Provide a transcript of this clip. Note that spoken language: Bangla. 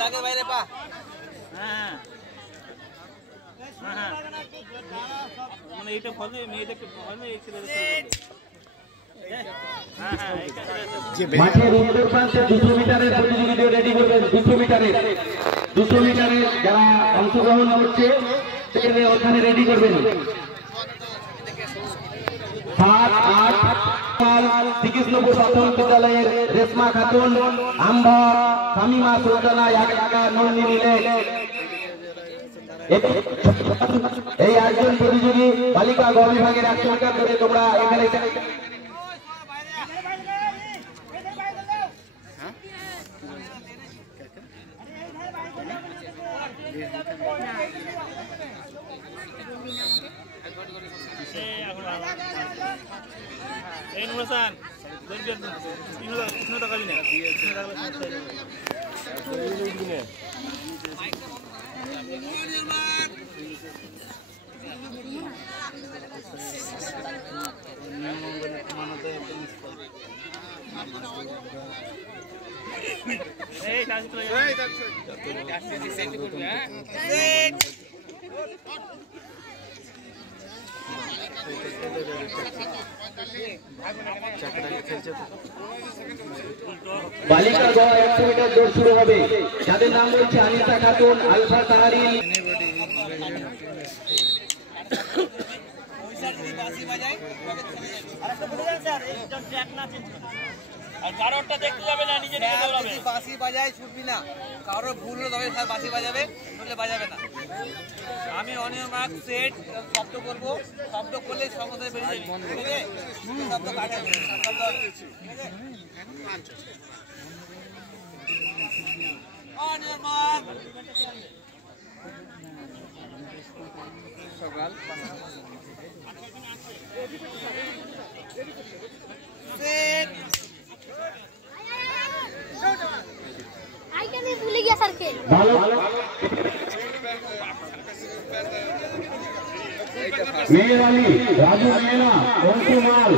দাগের বাইরে পা হ্যাঁ হ্যাঁ মানে এটা ফলে মেয়েটা ফলে এই ছেলে মাঠের উত্তর প্রান্তে 200 মিটারের প্রতিযোগিতা রেডি করবেন। 200 মিটারে যারা অংশগ্রহণ করছে ওখানে রেডি করবেন। 7, 8 শ্রীকৃষ্ণপুর প্রাথমিক বিদ্যালয়ের রেশমা খাতুন, আম্বা, শামিমা সুলতানা, একা নন্দিনী এই 8 জন প্রতিযোগী বালিকা গ বিভাগের 100 মিটার ধরে তোমরা এখানে বালিকা গ 100 মিটার দৌড় শুরু হবে। যাদের নাম বলছে আনিসা খাতুন, আলফা তাহারিন, কারোরটা দেখতে যাবে না, নিজে নিজে দৌড়াবে। বাঁশি বাজায় ছুটবি না, কারোর ভুল হলে তবে বাঁশি বাজাবে, নইলে বাজাবে না। আমি অনিয়ম সেট শব্দ করবো, শব্দ করলে সঙ্গে বেরিয়ে যাবে, ঠিক আছে? শব্দ কাটে সকাল ভুলে গিয়া স্যারকে মেয়ের আলী, রাজু মেয়েনা, অংশু মাল।